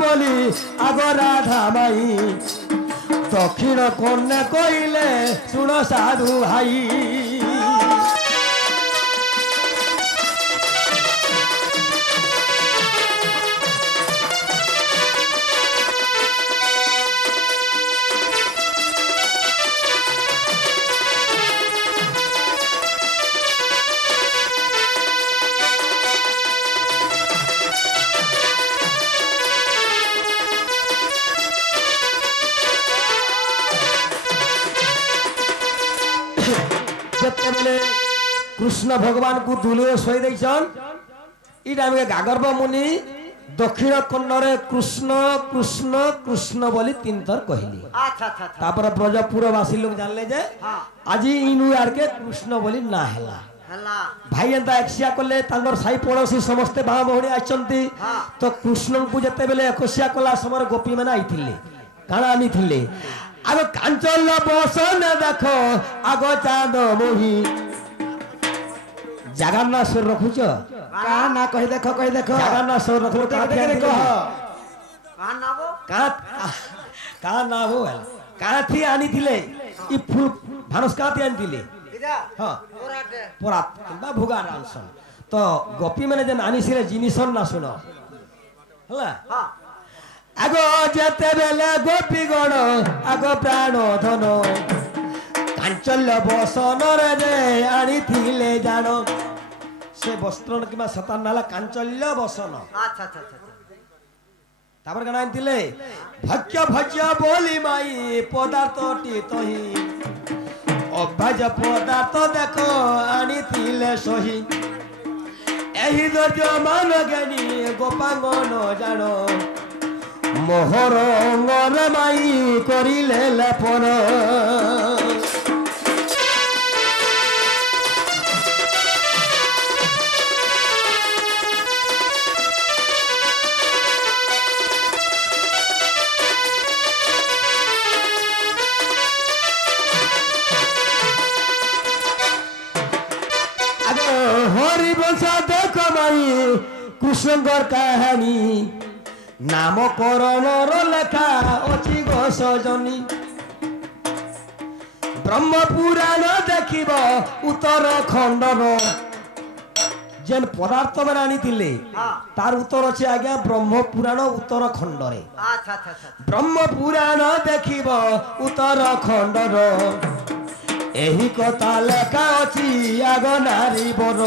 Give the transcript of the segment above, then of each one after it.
बोली आग राधा माई दक्षिण कन्या कहले सुन साधु भाई कृष्ण भगवान को दुले शोई देछन ई टाइम के गागर्भ मुनि दक्षिण कन्नरे कृष्ण कृष्ण कृष्ण बोली तीन थर कहली। अच्छा अच्छा तापर ब्रजपुरवासी लोग जानले जे आज इनु यार के कृष्ण बोली ना हैला हला भाई एंता एकसिया कले तांगर साई पड़ोसी समस्त भा भौणी आछंती तो कृष्ण को जते बेले एकसिया कला समर गोपी माने आइथिले काना आनिथिले आगो कांचल बसन देखो आगो चांद मोही जगन्नाथ सुर रखुच का ना कहि देखो जगन्नाथ सुर रखलो का देखो का नाबो का ना हो का थी आनी थिले ई फूल भानस का थी आनी थिले इदा हां पोराटे पोरात किंबा भुगा रांसन तो गोपी माने जन आनी सिरे जिनिसन ना सुनो हला हां आगो जेते बेले गोपी गण आगो प्राण धन कांचल्य बसन रे आनी थिले जानो से वस्त्र किंबा सतान नाला कांचल्य बसन अच्छा अच्छा अच्छा तापर गण आनी थिले भक्ष्य भज्य बोली माई पदार्थ टी तही अभ्याज पदार्थ देखो आनी थिले सही एही धैर्य मान ज्ञानी गोपांगन जानो मोहर अंगरे माई करिले लेपन हरिवंश देख माई कृष्णकर कहानी नामकरण लेखा अच्छी गो सजनी ब्रह्म पुराण देखिब उत्तराखंडर जेन पदार्थ में आनी थिले तार उत्तर अच्छे आज्ञा ब्रह्म पुराण उत्तराखंड रे अच्छा अच्छा अच्छा ब्रह्म पुराण देखिब उत्तराखंडर एही कथा लेखा अछि आग नारी बर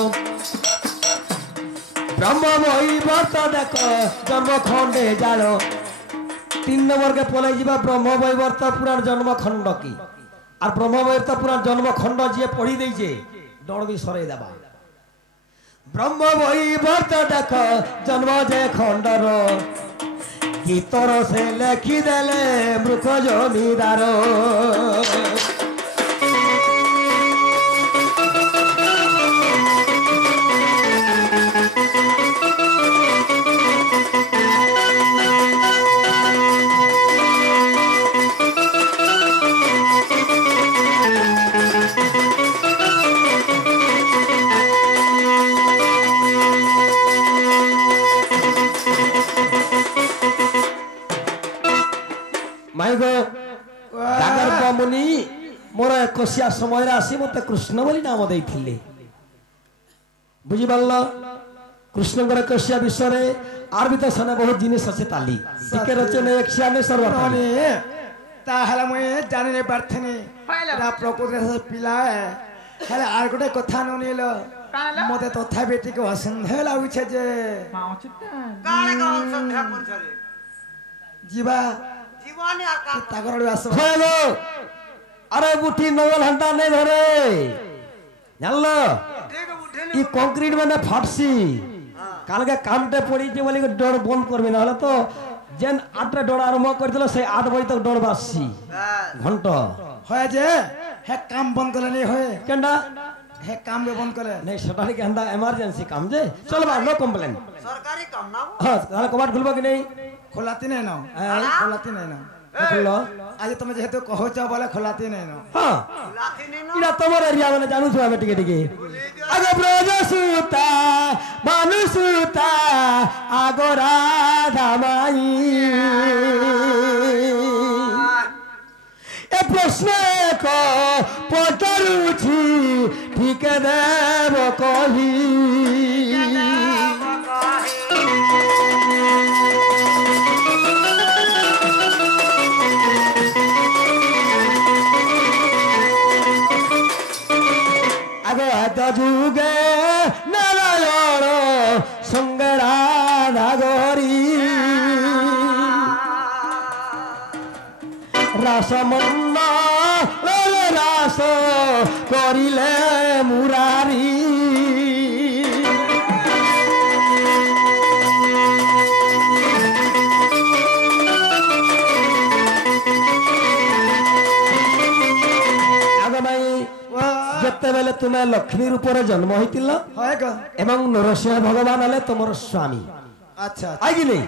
ब्रह्म वैवर्त देख जन्म खंडे जाल 3 नंबर के पलै जीवा ब्रह्म वैवर्त पुराण जन्म खंड की और ब्रह्म वैवर्त पुराण जन्म खंड जे पढ़ी देइछे डर भी सरे देबा ब्रह्म वैवर्त देख जन्म जे खंडर गीतर से लेखि देले मूर्ख जमीदार मुनि मोर एकसिया समय आसी मत कृष्ण बोली नाम देइथिले बुझी पारल कृष्ण एकसिया विषय रे आर भी तो सने बहुत जिनिस আছে ताली टिके रचने एकसिया ने सर्वताली ताहला मय जानि नै पारथने रा प्रकृति से पिला हले आर गोटे कथा ननिलो मते तथा बेटी को असंधे लागुछे जे काळे को संध्या कोन छरे जीवा जीवानी आ का तागर आस हेलो अरे बुठी नवल हंटा नहीं धरे जानलो ठीक उठे ई कंक्रीट में फाटसी काल के कामटे पड़ी जे बोली डर बंद करबे ना तो जेन 8 डर आरंभ कर दिलो से 8 बजे तक डर बासी घंटा होय जे हे काम बंद करले नहीं होय केंडा हे काम बे बंद करे नहीं सटानी के हंदा इमरजेंसी काम जे चल बा नो कंप्लेन सरकारी काम ना हां ताले कबाट खुलबा कि नहीं खोलाती नहीं ना खोलाती नहीं ना खुलो आज तुम जेहेतु कहौ छ बोले खोलाती नहीं ना हां लाठी नहीं ना इरा तमर एरिया में जानू छ टिके टिके आगे ब्रज सूता मानु सूता आगो राधा माई के देव कही যুগে নারায়ণ সঙ্গরা নাগরী রাসমন্ন রাস করিলে মুরারি যেতবেলে তুমি লক্ষ্মী রূপরে জন্ম হইতিল এবং নরসিংহ ভগবান হলে তোমার স্বামী আচ্ছা আইগিনি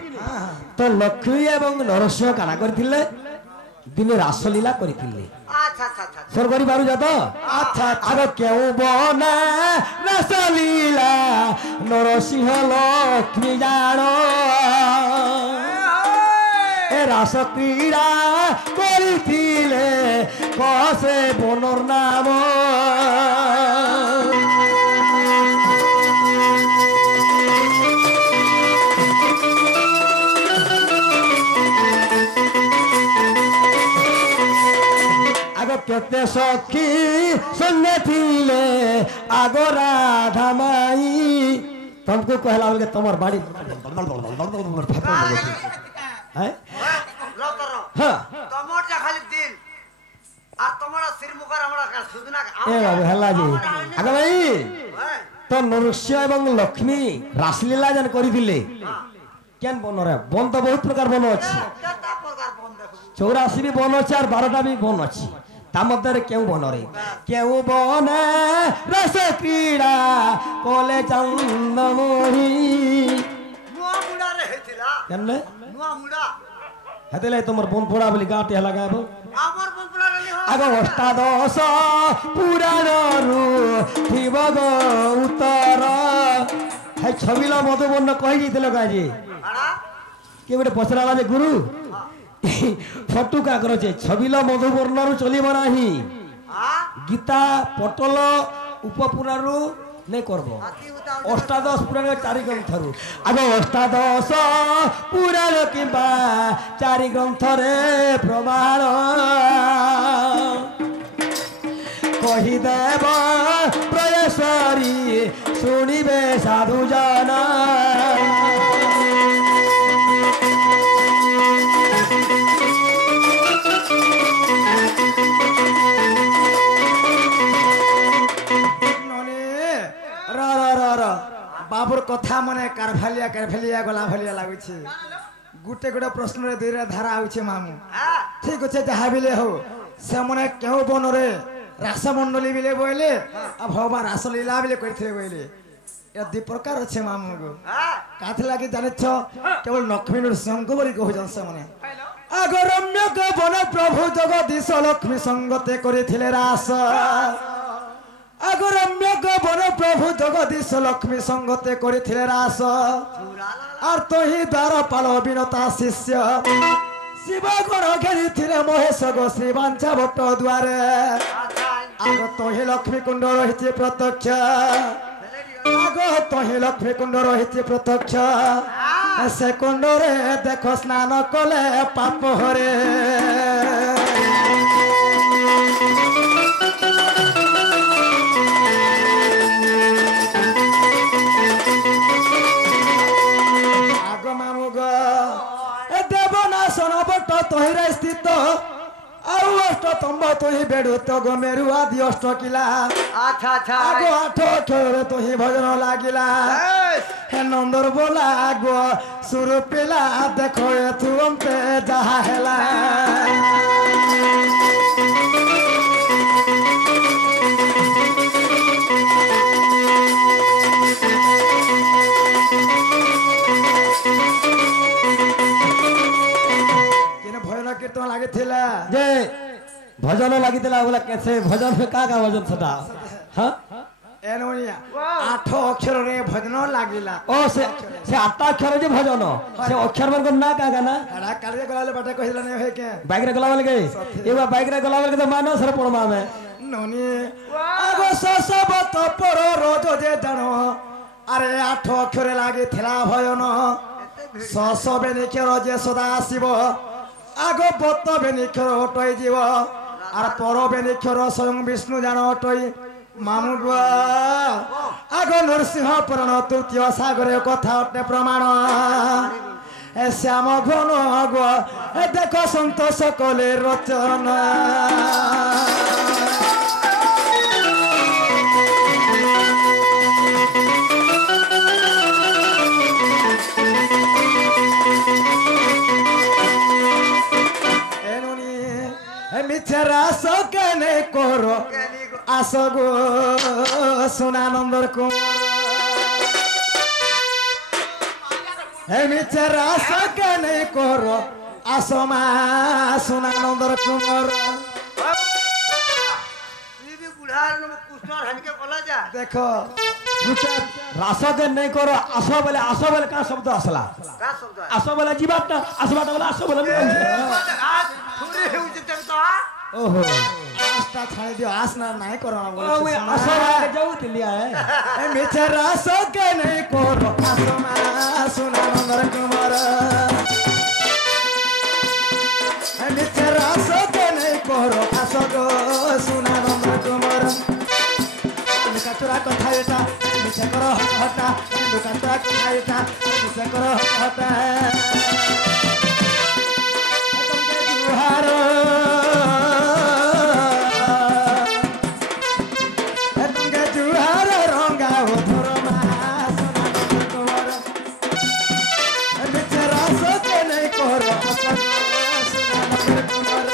তো লক্ষ্মী এবং নরসিংহ কানা করিলে দিনে রাসলীলা করিলে আচ্ছা আচ্ছা আচ্ছা সর করি পারু যা তো আচ্ছা আগ কেউ বনে রাসলীলা নরসিংহ লক্ষ্মী জান এ রাস ক্রীড়া করিলে কসে বনর নাম কেতে সখী সঙ্গে থিলে আগ রাধা মাই তোমাকে কহলা বলে তোমার বাড়ি হ্যাঁ হ্যাঁ তোমার যা খালি দিল আর তোমার সির মুখার আমরা সুদনা এ বাবু হেলা জি আগ ভাই তো নরসিংহ এবং লক্ষ্মী রাসলীলা যেন করিলে কেন বনরে বন তো বহুত প্রকার বন আছে 84 বন আছে আর 12টা বি বন আছে তা মধ্যে কেউ বনরে কেউ বনে রস ক্রীড়া কলে চন্দমুড়ি নুয়া মুড়া রে হেতিলা কেন নুয়া মুড়া হেতেলে তোমার বন পড়া বলি গাঁটে লাগাবো আমার বন মুড়া রে আগ অষ্টাদশ পুরাণরু থিব গো উত্তর হে ছবিল মধুবর্ণ কহি দিছিল কাজে আড়া কে গোটে পচরালা যে গুরু ফটু কাগর যে ছবিল মধুবর্ণরু চলিব নাহি গীতা পটল উপপুরাণরু নেই করব অষ্টাদশ পুরাণ 4 গ্রন্থরু আগ অষ্টাদশ পুরাণ কিংবা 4 গ্রন্থরে প্রমাণ কহিদেব প্রয়াসরি শুনিবে সাধু জানা বাবুর কথা মনে কারফালিয়া কারফালিয়া গলা ভালিয়া লাগুছে গোটে গোটে প্রশ্নের দুইটা ধারা হচ্ছে মামু ঠিক আছে যাহা বিলে হো সে মনে কেউ বনরে রাসমণ্ডলী বিলে বইলে আর ভগবান রাসলীলা বিলে কইথিলে বইলে এটা 2 প্রকার আছে মামু গো কাথে লাগি জানিছ কেবল লক্ষ্মী নৃসিংহ বলি কহুছন সে মনে আগরম্য গো বন প্রভু জগদীশ লক্ষ্মী সঙ্গতে করিথিলে রাস আগরম্য গো বন প্রভু জগদীশ লক্ষ্মী সঙ্গতে করিথিলে রাস আর তোহি দ্বার পাল বিনতা শিষ্য শিব গণ ঘেরিথিলে মহেশ গো শ্রীবাঞ্ছা ভট্ট দুয়ারে আগ তোহি লক্ষ্মী কুণ্ড রহিছে প্রত্যক্ষ আগ তোহি লক্ষ্মী কুণ্ড রহিছে প্রত্যক্ষ সে কুণ্ডরে দেখ স্নান কলে পাপ হরে তহিরে স্থিত আর অষ্টতম্ব তহি বেড়ু তো গো মেরু আদি অষ্ট কিলা আচ্ছা আচ্ছা আগো 8 অক্ষরে তহি ভজন লাগিলা হে নন্দর बोला गो सुर पिला देखो तुमते जहा हेला कीर्तन लागे थिला जे भजन लागितला बोला कैसे भजन में का भजन सदा हां एनोनिया 8 अक्षर रे भजन लागिला ओ से 8 अक्षर जे भजन से अक्षर मन को ना का गाना हड़ा कार्य गलाले बाटे कहिला नै हे के बाइक रे गलावल के एवा बाइक रे गलावल के तो मानो सर पड़मा में ননি আগো সসবত পর রোজ যে জানো আরে 8 অক্ষরে লাগিଥିଲା ভয়ন সস বেনিক্ষর যে সদা আসিব আগো বত বেনিক্ষর অটই যাব আর পর বেনিক্ষর স্বয়ং বিষ্ণু জান অটই মামু গুয়া আগো নরসিংহ পুরাণ তৃতীয় সাগরে কথা অটে প্রমাণ এ শ্যাম ঘন গো এ দেখো সন্তোষ কলে রচনা মিছরা সকেনে করো আসো গো সোনানন্দর কুমার মিছরা সকেনে করো আসো মা সোনানন্দর কুমার দেখো রাসকে নাই করো আসো বলে কা শব্দ আসলা আসো বলে জীবাটা আসবাটা বলে আসো বলে ओहो आस्था छाड़ दियो आसना नहीं करो ना बोलो ओए असो वाले जाऊ तिलिया है ए मिछरा सके नहीं करो आसमा सुना नंदर कुमार ए मिछरा सके नहीं करो आसगो सुना नंदर कुमार मिछा चोरा कथा एटा मिछा करो हटा दुकान चोरा कथा एटा मिछा करो हटा तुमके जुहार रंगा हो धरमा सोना कुमार मिछरा सके नहीं करो सोना कुमार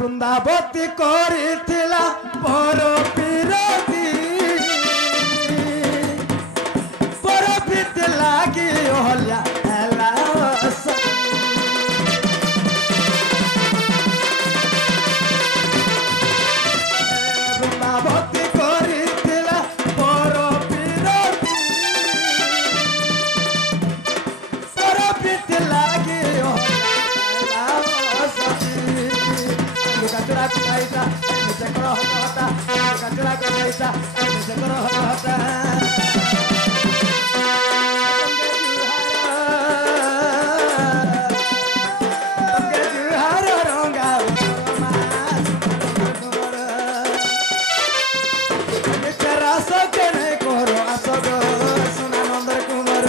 বৃন্দাবতী করিছিলা বড় পিরতি লাগি হলিয়া হেলা বৃন্দাবতী করিছিলা বড় পিরতি লাগি হলিয়া Kacura kaita, se koro hota, kacura kaita, se koro hota. Tamke juhar ronga, michara sake nahi koro asogo Sunanandar Kumar.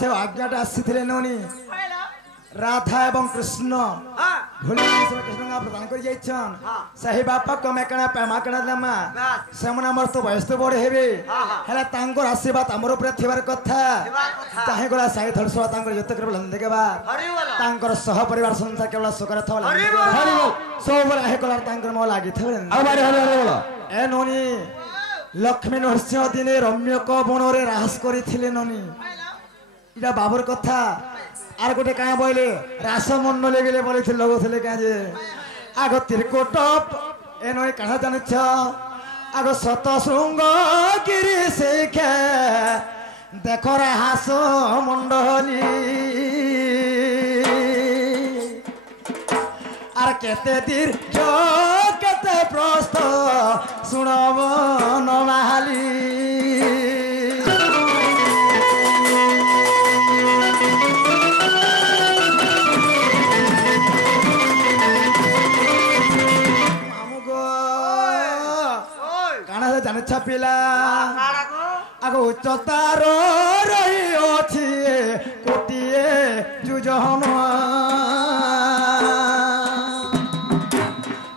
से आज्ञाटा आसीथिले नोनी राधा एवं कृष्ण भूली कृष्ण का प्रदान कर जाइछन सही बापा को मेकणा पेमा कणा दमा सेमना हमर तो वयस तो बड़ हेबे हला तांकर आशीर्वाद हमर ऊपर थिबार कथा चाहे गोला साई थरसवा तांकर जत कर लंदे के बा तांकर सह परिवार संसार केवल सुकर थवा हरि बोल सब रहे कलर तांकर म लागि थवे आ बारे हरि बोल ए नोनी लक्ष्मी नरसिंह दिने रम्य को बणरे रास करिथिले नोनी इरा बाबर कथा আর গোটে কাঁ বইলে রাসমণ্ডলে গেলে বলেছিল লগছিলে কাঁ যে আগ ত্রিকোট এ নয় কাহা জানিছ আগ শত শৃঙ্গ গিরি শিখে দেখো রে হাস মণ্ডলী আর কেতে দীর্ঘ কেতে প্রস্থ শুণব নমাহালি জানিছ পিলা আগ উচ্চতার রহিଅଛି কোটিয়ে যুজন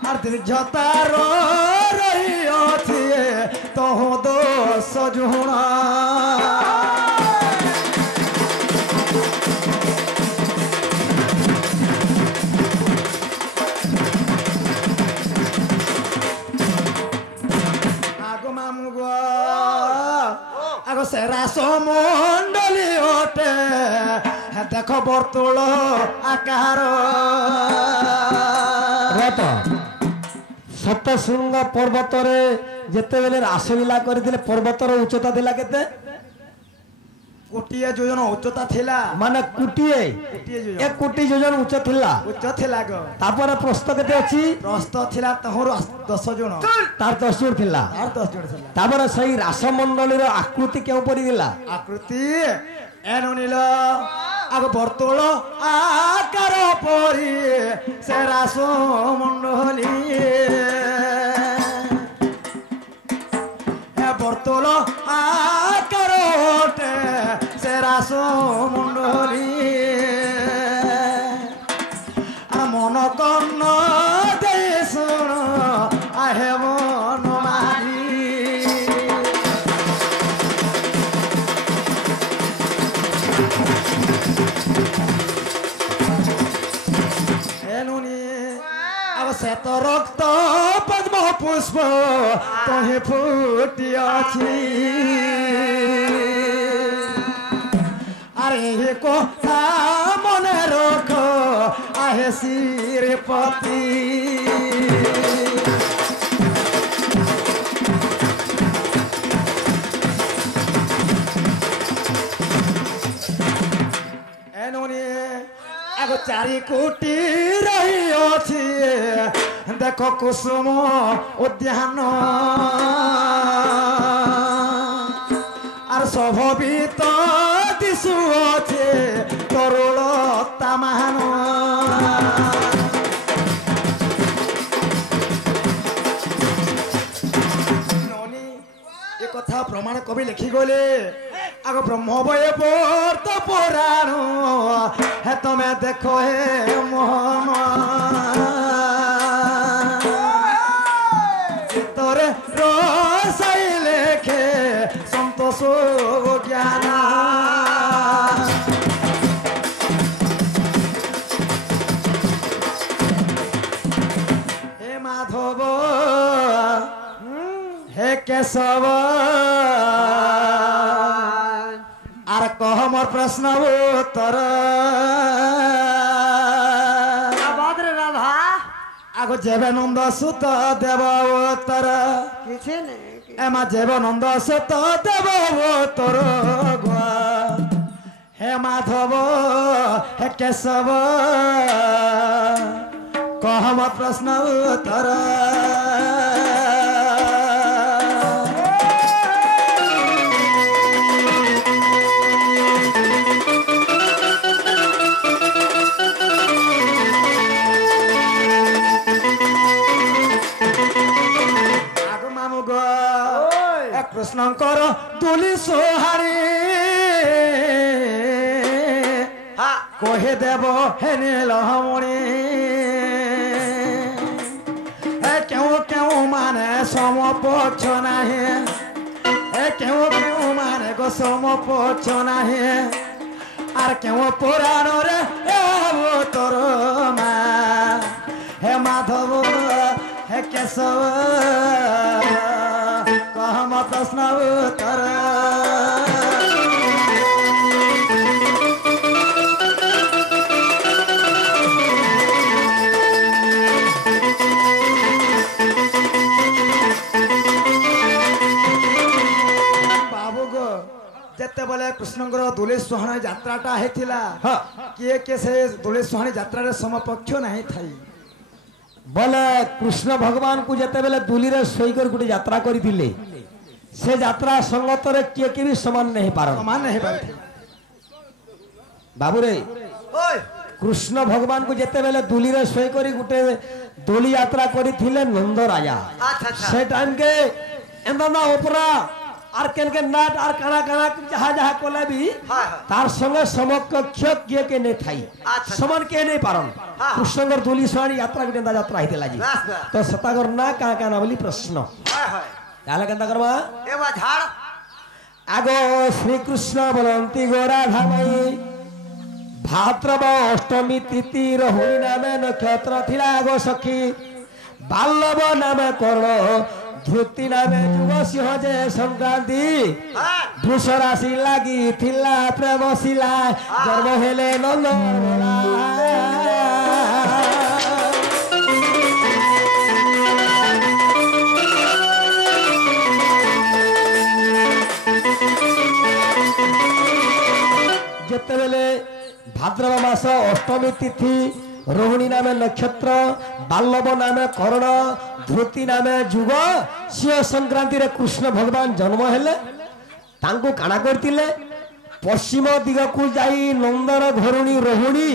আর দীর্ঘতার রহিଅଛି তহ দোষ জুণ আগ সে রাসমণ্ডলী ওটে দেখ বর্তুল আকার রত সপ্তশৃঙ্গ পর্বতরে যেতেবেলে রাসলীলা করিলে পর্বতর উচ্চতা লা কেতে কোটিয়ে যোজন উচ্চতা থিলা মানে কোটিয়ে কোটিয়ে যোজন 1 কোটি যোজন উচ্চ থিলা উচ্চ থিলা গো তারপরে প্রস্থ কেতে অছি প্রস্থ থিলা তহর 10 জন তার 10 জন থিলা আর 10 জন থিলা তারপরে সেই রাসমণ্ডলীর আকৃতি কেউ পরি গলা আকৃতি এনো নীল আগ বর্তুল আকার পরি সে রাসমণ্ডলী বর্তুল আকার ওটে সে রাসমণ্ডলী মন কর্ণ দে শুণ আহে মন মারি এনুনি আব শ্বেত রক্ত পদ্ম পুষ্প তহে ফুটিয়াছি আরে কথা মনে রখ আহে শ্রীপতি এনুনি আগ 4 কোটি রহিଅছি দেখ কুসুম উদ্যান আর স্বভাবিত দিশুଅছে তরুণ তামান এ কথা প্রমাণ কবি লিখি গলে আগ ব্রহ্মবয় বর্ত পুরাণ হে তুমি দেখো হে মোহন তোরে রসাই লেখে সন্তোষ জ্ঞান হে মাধব হে কেশব আর কহ মোর প্রশ্ন উত্তর রাধা আগ যেবে নন্দ সুত দেব উত্তর কিছু নেই এমা যেব নন্দ সুত দেব উত্তর হে মাধব হে কেশব কহ মোর প্রশ্ন উত্তর কৃষ্ণঙ্কর তুলি সোহারি কহে দেব হেনে লহমণি কেউ কেউ মানে সমপক্ষ নাহে কেউ কেউ মানে গো সমপক্ষ নাহে আর কেউ পুরাণরে তোর মা হে মাধব হে কেশব কহম প্রশ্ন উত্তর ଯେତେବେଳେ କୃଷ୍ଣଙ୍କର ଦୋଳି ସୁହାଣୀ ଯାତ୍ରାଟା ହେଇଥିଲା ହଁ କିଏ କିଏ ସେ ଦୋଳି ସୁହାଣୀ ଯାତ୍ରାରେ ସମପକ୍ଷ ନାହିଁ ଥାଇ बोले कृष्ण भगवान को जिते बेले दुली रे सोईकर गोटे यात्रा करथिले से यात्रा संगत रे किए के भी समान नहीं पार समान नहीं पारथि बाबू रे ओए कृष्ण भगवान को जिते बेले दुली रे सोई करी गोटे दोली यात्रा करथिले नंद राजा अच्छा अच्छा से टाइम के एंदा ना ओपरा आर केन के नाट आर काना काना जहा जहा कोले भी हां हां तार संगे समकक्ष किए के नहीं थाई अच्छा। समान के नहीं पारन हाँ। कृष्णगर दुली सोई यात्रा के यात्रा हितेला जी बस बस तो सतागर ना का ना बोली प्रश्न हाय हाय ताले केनता करबा ए बा झाड़ आगो श्री कृष्ण बोलंती गोरा धामाई भाद्रव अष्टमी तिथि रोहिणी नामे नक्षत्र थिला आगो सखी बाल्लव नामे कर्ण धृति नामे जुग सिंह जे संक्रांति हां वृष राशि लागी थिला प्रेम शिला जन्म हेले नंद जेतेबेले भाद्रव मास अष्टमी तिथि रोहिणी नामे नक्षत्र बाल्लव नामे कर्ण धृति नामे जुग सिंह संक्रांति रे कृष्ण भगवान जन्म हेले तांको काना करतिले पश्चिम दिग को जाई नंदर घरुणी रोहिणी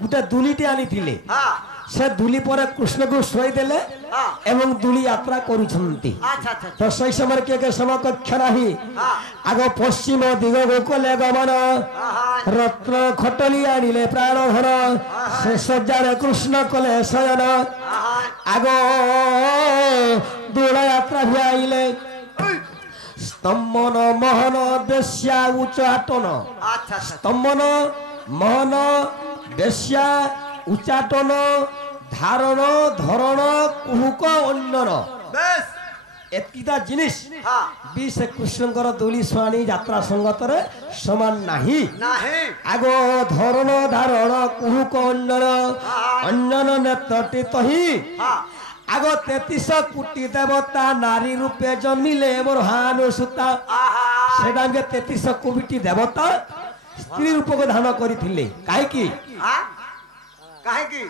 गुटे दुलीटी आनीथिले हां से दुली पर कृष्ण को सोई देले हां एवं दुली यात्रा करुछंती अच्छा अच्छा तो सही समय के समकक्ष नाही हां आगो पश्चिम दिग को कले गमन हां रत्न खटली आनिले प्राण धन से सज्जारे कृष्ण कले शयन हां आगो दोला यात्रा भी आइले स्तंभन महन बेश्या उच्चाटन अच्छा अच्छा स्तंभन महन बेश्या उच्चाटन धारण धरण कुहुक अन्यन बस एतिदा जिनिस हां भी से कृष्णकर दोली स्वाणी यात्रा संगत रे समान नाही नहीं आगो धरण धारण कुहुक अन्यन अन्यन नेत्रटी तही हां आगो 33 कोटी देवता नारी रूपे जन्मिले मोर हानु सुता आहा सेटा के 33 कोटी देवता स्त्री रूप को धारण करिथिले काहे की हां काहे की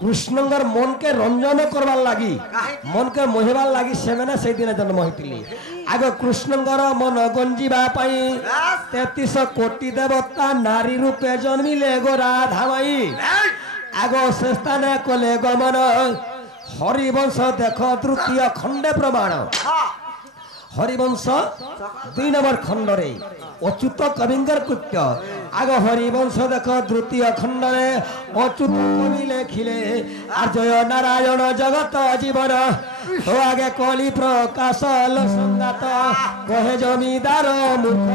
कृष्णंगर मन के रंजन करवार लगी काहे? मन के मोहबार लगी से से दिन जन्म होती आग कृष्णंगर मन गंजीबा पाई 33 कोटी देवता नारी रूपे जन्मिले गो राधा माई आग से स्थान कले गमन हरिवंश देख तृतीय खंडे प्रमाण हां हरिवंश 2 नंबर खंड रे अच्युत कविंगर कृत्य आग हरिवंश देख द्वितीय खंड रे अच्युत कवि लेखिले जय नारायण जगत जीवन तो आगे कली प्रकाश संगात कहे जमीदार मुख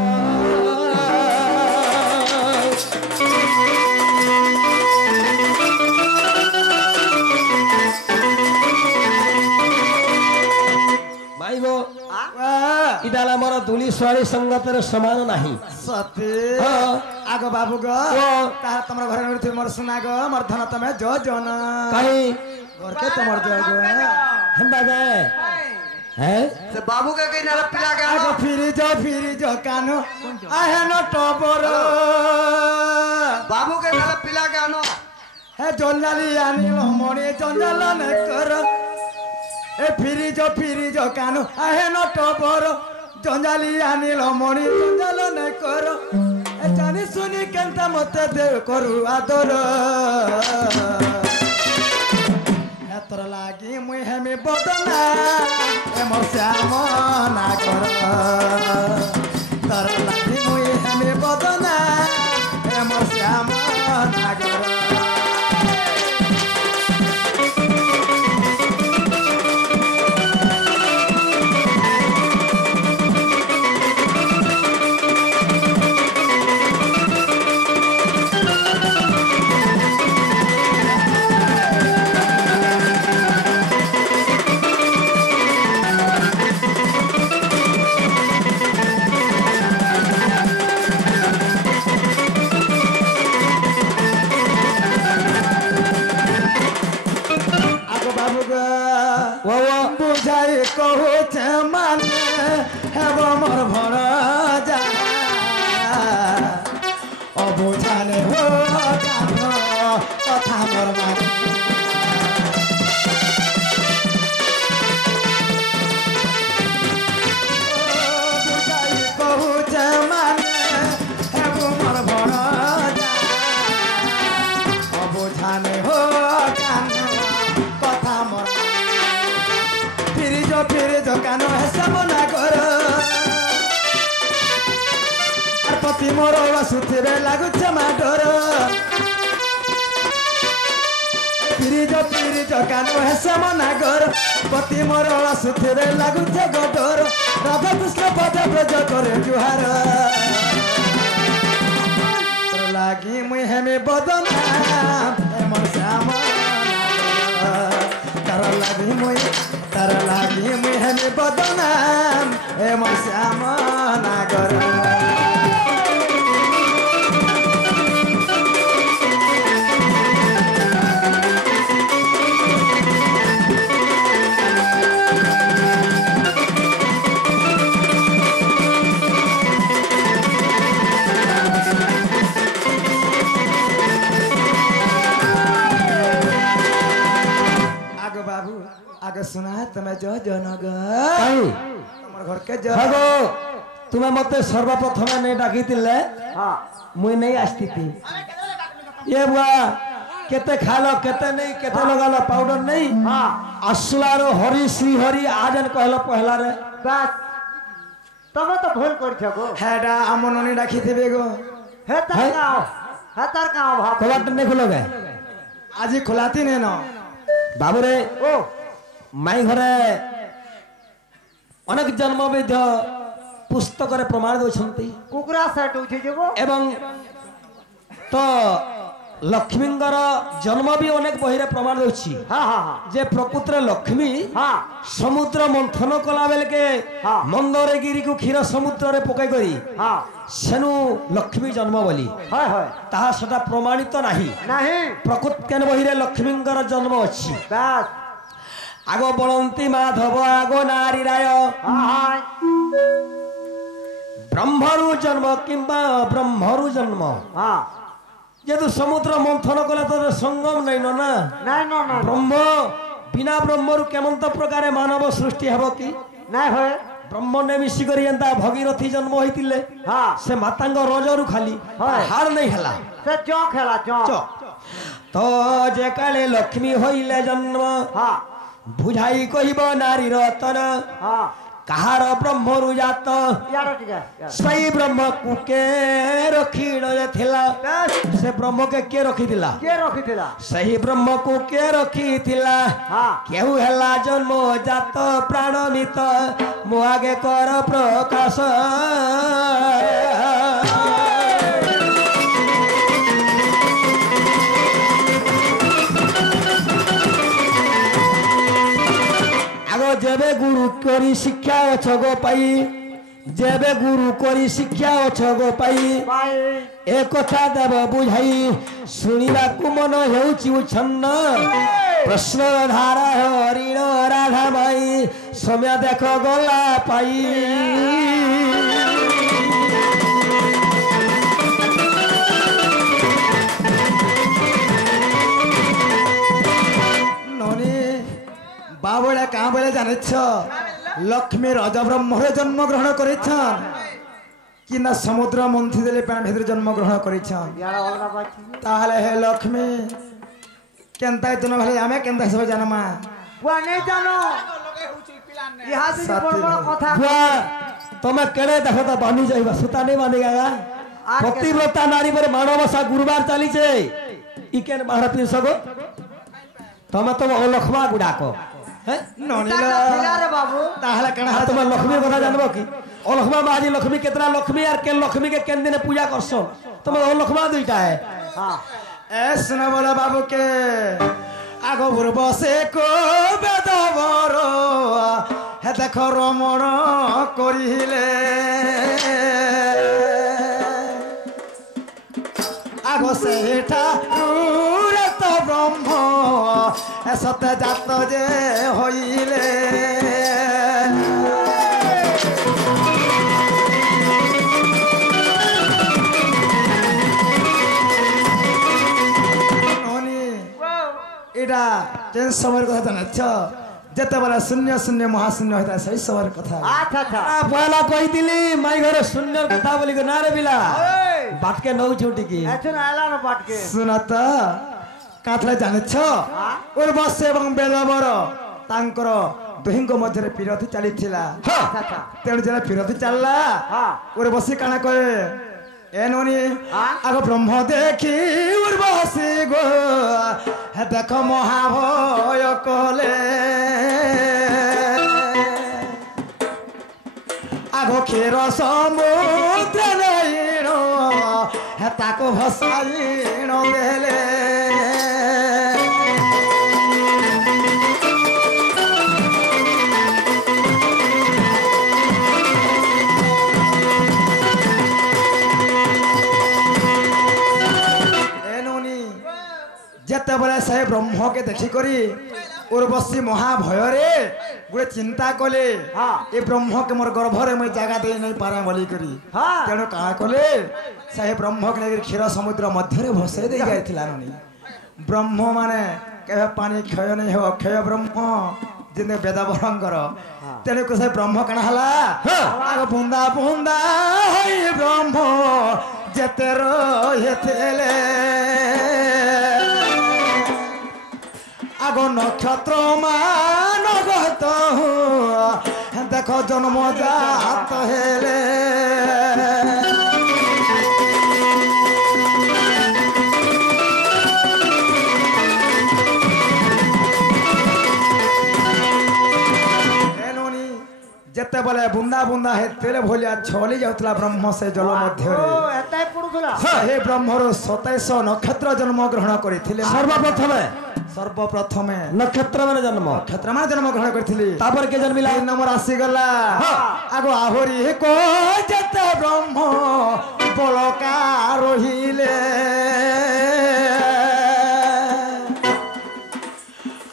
माइगो इडाला मोर दुली स्वारी संगतर समान नाही सते हाँ। आगो बाबू गो हाँ। ताहा तमर घरे नरथि मोर सुना गो मोर धन तमे जो जन कहीं घर के तमर जो गो हंदा गए हैं से बाबू के कहीं नाला पिला गया आगो फिरी जो कानो आहे न टबर बाबू के नाला पिला गया नो हे जंजाली आनिल मणि जंजाल न कर ए फिरी जो कानो आहे न टबर जंजाली आनिल मणि जंजाल न कर ए जानी सुनी केंता मते दे करू आदर एतर लागी मुई हेमी बदना ए मोर श्याम ना कर तर लागी मुई हेमी बदना ए मोर श्याम ना कर ମୋର ବାସୁଥିବେ ଲାଗୁଛ ମାଡର ପିରିଜ କାନୁ ହେସ ମନାଗର ପତି ମୋର ବାସୁଥିବେ ଲାଗୁଛ ଗଡର ରାଧାକୃଷ୍ଣ ପଦ ବ୍ରଜ କରେ ଜୁହାର ତୋର ଲାଗି ମୁଇଁ ହେମି ବଦନା ମୋର ଶ୍ୟାମ ତାର ଲାଗି ମୁଇଁ ହେମି ବଦନା ମୋର ଶ୍ୟାମ ନାଗର आगे सुना है तुम्हें जो जनगर तुमर घर के जो भागो तुम्हें मते सर्वप्रथम नहीं डाकी तिले हां मुई नहीं आस्ती थी ये बुआ केते खालो केते नहीं केते लगालो पाउडर नहीं हां असलारो हरि श्री हरि आजन कहलो पहला रे बस तब तो भूल कर छगो हेडा अमननी डाकी थिबे गो हे तार का भाव कोलाट नहीं खुलोगे आज खुलाती ने न बाबू रे ओ माई घरे अनेक जन्म विध पुस्तक रे प्रमाण दउछंती कुकुरा सेट उठी जबो एवं तो लक्ष्मींगर जन्म भी अनेक बही रे प्रमाण दउछि हां हां हां जे प्रकृत लक्ष्मी हां समुद्र मंथन कला बेल के हाँ। मंदरे गिरी को क्षीर समुद्र रे पकाई करी हां सेनु लक्ष्मी जन्म बोली हाय हाय ताहा सदा प्रमाणित नाही नहीं प्रकृत केन बही रे लक्ष्मींगर जन्म अछि बस आगो बलंती माधव आगो नारी राय हां हां ब्रह्मरु जन्म किंबा ब्रह्मरु जन्म हां जेतु समुद्र मंथन कला तो संगम नहीं न ना नहीं नो नो ब्रह्म बिना ब्रह्मरु केमंत प्रकार मानव सृष्टि हबो की नहीं होय ब्रह्म ने मिसी करी एंता भगीरथी जन्म होइतिले हां से मातांग रजरु खाली हाय। हार नहीं हला से चौक हेला चौक तो जे काले लक्ष्मी होइले जन्म हां बुझाई कहिबो नारी रतन हां कहार ब्रह्मरु जात यार ठीक है सही ब्रह्म कुके रखीण थिला बस से ब्रह्म के रखी दिला के रखी थिला सही ब्रह्म को के रखी थिला हां केहू हेला जन्म जात प्राणमित मो आगे कर प्रकाश आगो जेबे गुरु करी शिक्षा अछगो पाई जेबे गुरु करी शिक्षा अछगो पाई बाय ए कथा देव बुझाई शुणा मन होन्न प्रश्न धारा हरिण राधा माई समय देख गला पाई ननी बाबुड़ा कहाँ बोले जाने लक्ष्मी रज ब्रह्मरे जन्म ग्रहण करेछन कि ना समुद्र मंथी देले पान भीतर जन्म ग्रहण करेछन यार अलगा बात ताहले हे लक्ष्मी केनता जन्म भले आमे केनता सब जन्मा बुआ नहीं जानो यहाँ से जो बड़ बड़ कथा बुआ तमे केड़े देखो तो बानी जाइबा सुता नहीं बानी गागा आज पतिव्रता नारी पर मानवसा गुरुवार चली छे ई केन बाहर पी सको तमे तो अलखमा गुडाको हैं ननी थिला रे बाबू ताहले कणा हाँ तुम लक्ष्मी कथा जानबो कि अलखमा बाजी लक्ष्मी केतना लक्ष्मी और केन लक्ष्मी के केन दिन पूजा करसो तुम अलखमा दुईटा है हां ए सुना बोला बाबू के आगो पूर्व से को बेद बर हे देख रमण करिले आगो सेठा रे तो ब्रह्म ए सत्य जात जे होइले एटा केन समय कथा जानाछ जते बला शून्य शून्य महाशून्य होता सही समय कथा अच्छा अच्छा आ पहला कहि दिली माई घर शून्य कथा बोली को ना रे बिला बात के नौ छुटी की ऐसे ना आला ना बात के सुनत काथले जानाछ उर्वश एवं बेदबर तांकर दुहिंग मध्यरे पिरति चलीथिला अच्छा अच्छा तेणु जने पिरति चलला हां उर्वशी काना कहे एनुनी आगो ब्रह्म देखी उर्वशी गो देख महाभय कले आगो क्षीर समुद्र नैण ताको भसाइण देले जेते बेले से ब्रह्म के देखी करी उर्वशी महाभय रे गुए चिंता कले ए ब्रह्म के मोर गर्भ रे मैं जगह दे नहीं पारे बोली करी तेणु का कले से ब्रह्म के लेकर क्षीर समुद्र मध्य रे भसे दे जाइथिला ननी ब्रह्म माने केबे पानी क्षय नहीं हो क्षय ब्रह्म जिने वेद बरंगर तेणु को से ब्रह्म कण हला आग बुंदा बुंदा होई ब्रह्म जेते रहिथेले आगो नक्षत्र मान गत देख जन्म जात हेले जेते बेले बुंदा बुंदा हे तेरे भलिया छली जाउतला ब्रह्म से जल मध्य रे एताय पडुथला हे ब्रह्मरो 27 नक्षत्र जन्म ग्रहण करिथिले सर्वप्रथमे नक्षत्र माने जन्म ग्रहण करथिली तापर के जन्मिला 3 नंबर आसी गला आगो आहोरी को जेते ब्रह्म बलका रहिले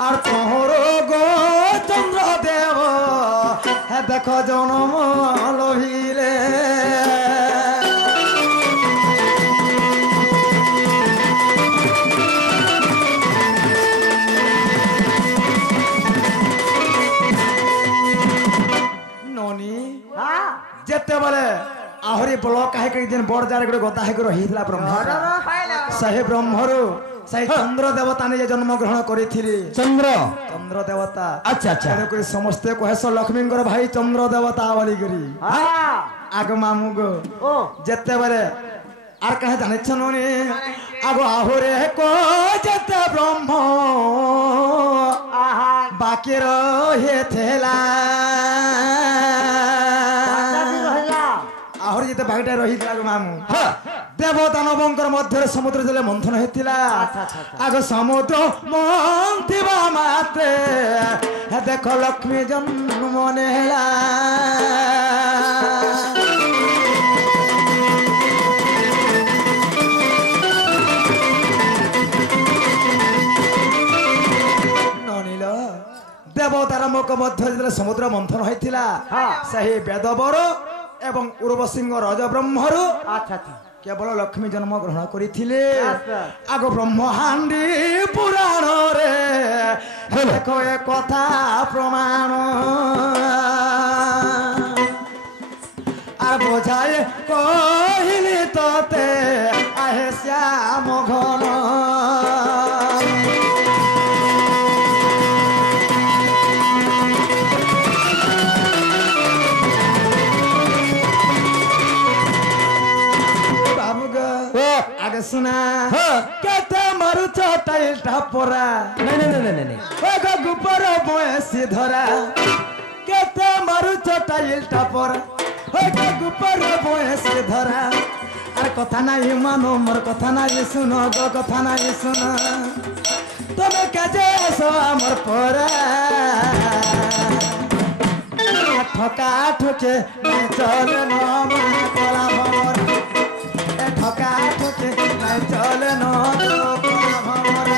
আর তোর গো চন্দ্র দেব দেখো জনম লহিলে ননি যেতে বলে আহরি বল কাহে দিন বড় যারে গোটে গদা হেক রহিলা ব্রহ্ম সাহে ব্রহ্মরু সেই চন্দ্র দেবতা নিজে জন্ম গ্রহণ করেছিলি চন্দ্র দেবতা আচ্ছা আচ্ছা করে সমস্ত কহেস লক্ষ্মীঙ্কর ভাই চন্দ্র দেবতা বলি করি আগ মামু গো যেতে বেলে আর কাহে জানিছ নি আগো আহরে কো যেতে ব্রহ্ম বাকি রহিথেলা আহরি যেতে বাকিটা রহিথিলা গো মামু দেবতা নবঙ্কর মধ্যে সমুদ্র জলে মন্থন হয়েছিল আগ সমুদ্র মন্থিবা মাত্রে দেখ লক্ষ্মী জন্ম নেলা ননিল দেবতার মুখ মধ্যে যেতে সমুদ্র মন্থন হয়েছিল সেই বেদবর এবং উর্বশৃঙ্গ রজ ব্রহ্মরু আচ্ছা আচ্ছা কেবল লক্ষ্মী জন্ম গ্রহণ করেছিলে আগ ব্রহ্মহান্ডি পুরাণ রে দেখো এ কথা প্রমাণ আর বোঝায় কহিলি তোতে আহে শ্যাম ঘন आगे सुना कहते मारू चटाइल टापोरा नहीं ओगो गुपर बयसी धरा कहते मारू चटाइल टापोरा ओगो गुपर बयसी धरा अरे कथा नहीं मानो मोर कथा नहीं सुनो गो कथा नहीं सुनो तुम्हें कजे सो मोर पोरा ठका ठके चल नो कोला भवर ठका ठके चल नो कोला भवर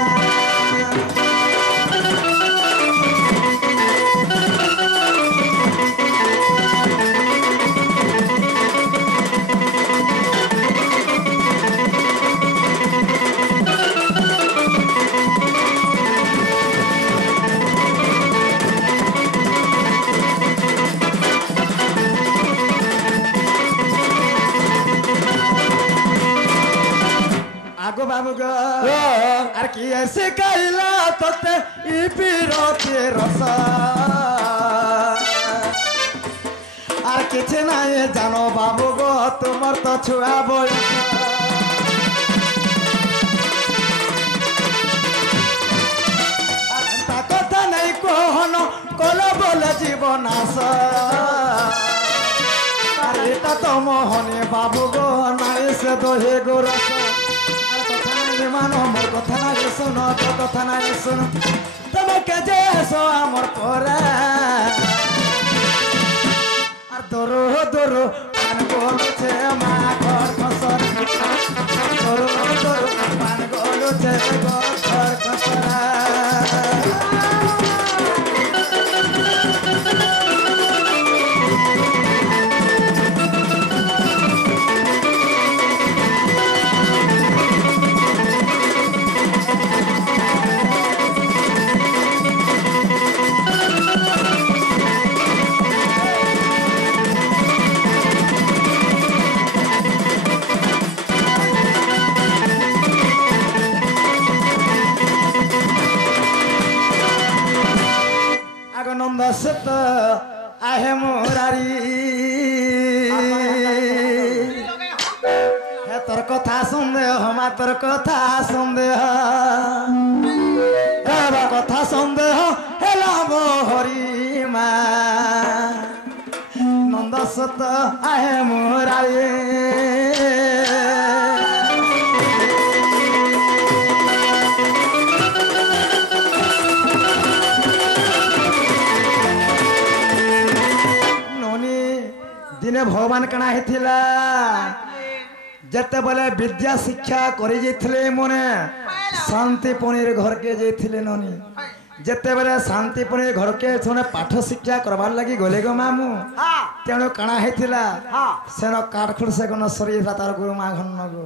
आगो बाबू गो आर की ऐसे कहला तोते ई पीरो के रस আর কিছু নাই জানো বাবু গো তোমার তো ছুয়া বয়স তা কথা নাই কহন কল বলে জীবন আস আর এটা তো মোহনে বাবু গো নাই সে দহে গো রস আর কথা নাই মানো মোর কথা নাই শোনো তো কথা নাই শোনো তোমাকে যে এসো আমার পরে আর দরো দরো পান গলুছে মা ঘর খসর দরো দরো পান গলুছে ঘর খসরা নন্দ সত আহে মোরারি হে তোর কথা সন্দেহ মা তোর কথা সন্দেহ কথা সন্দেহ হেলাম হরি মা নন্দ সত আহে মোরারি দিনে ভগবান কাଣା হেতিলা যেতে বলে বিদ্যা শিক্ষা করে যাইଥିଲେ মনে শান্তিপণীর ঘরকে যাইଥିଲେ ননি যেতে বলে শান্তিপণীর ঘরকে শুনে পাঠ শিক্ষা করবার লাগি গলে গো মামু তেণু কাଣା হেতিলা সেন কাঠখুড় সে কোন শরীর তার গুরু মা ঘন্ন গো